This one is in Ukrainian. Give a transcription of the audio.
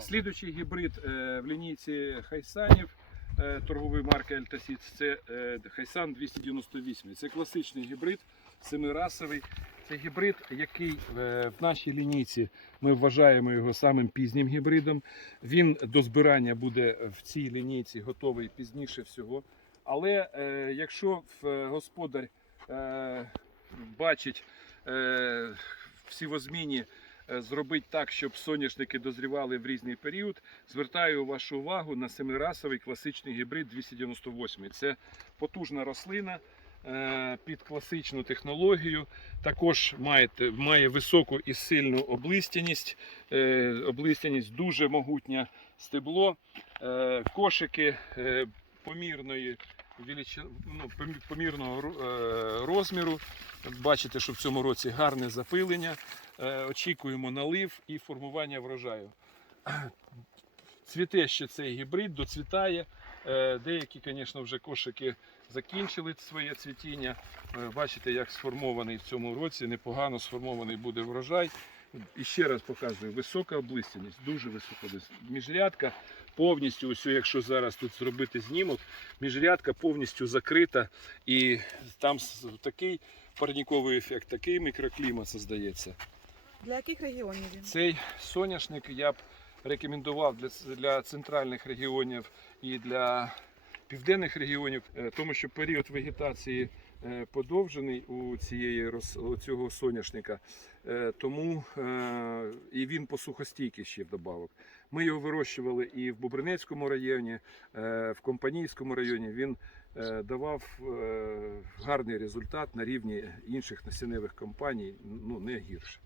Слідуючий гібрид е, в лінійці Хайсанів е, торгової марки Альтасіц це е, Хайсан 298. Це класичний гібрид, семирасовий. Це гібрид, який в нашій лінійці ми вважаємо його самим пізнім гібридом. Він до збирання буде в цій лінійці готовий пізніше всього. Але якщо господар бачить в сівозміні е, зробити так, щоб соняшники дозрівали в різний період, звертаю вашу увагу на семирасовий класичний гібрид 298. Це потужна рослина е, під класичну технологію. Також має, має високу і сильну облистяність. Е, облистяність дуже могутнє стебло, е, кошики е, помірної ну, помірного е, розміру. Бачите, що в цьому році гарне запилення. Е, Очікуємо налив і формування врожаю. Цвіте ще цей гібрид, доцвітає. Е, Деякі, звісно, вже кошики закінчили своє цвітіння. Бачите, як сформований в цьому році, непогано сформований буде врожай. І ще раз показую, висока облистяність, дуже висока облистяність. Міжрядка повністю, ось якщо зараз тут зробити знімок, міжрядка повністю закрита і там такий парніковий ефект, такий мікроклімат здається. Для яких регіонів він? Цей соняшник я б рекомендував для, для центральних регіонів і для південних регіонів, е, тому що період вегетації е, подовжений у цієї у цього соняшника, Е, тому і він посухостійкий ще вдобавок. Ми його вирощували і в Бобринецькому районі, в Компанійському районі. Він давав гарний результат на рівні інших насінневих компаній, ну не гірше.